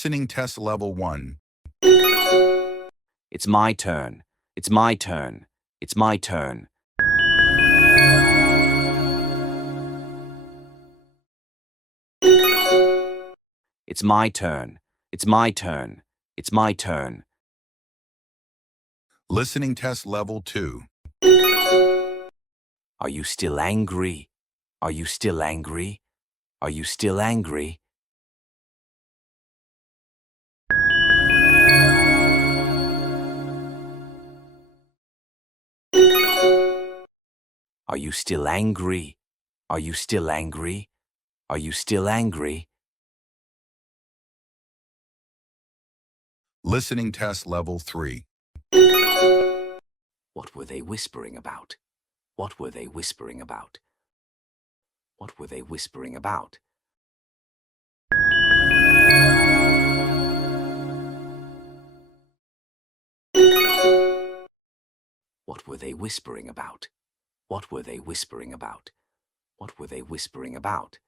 Listening test level 1. It's my turn. It's my turn. It's my turn. It's my turn. It's my turn. It's my turn. Listening test level 2. Are you still angry? Are you still angry? Are you still angry? Are you still angry? Are you still angry? Are you still angry? Listening test level 3. What were they whispering about? What were they whispering about? What were they whispering about? What were they whispering about? What were they whispering about? What were they whispering about?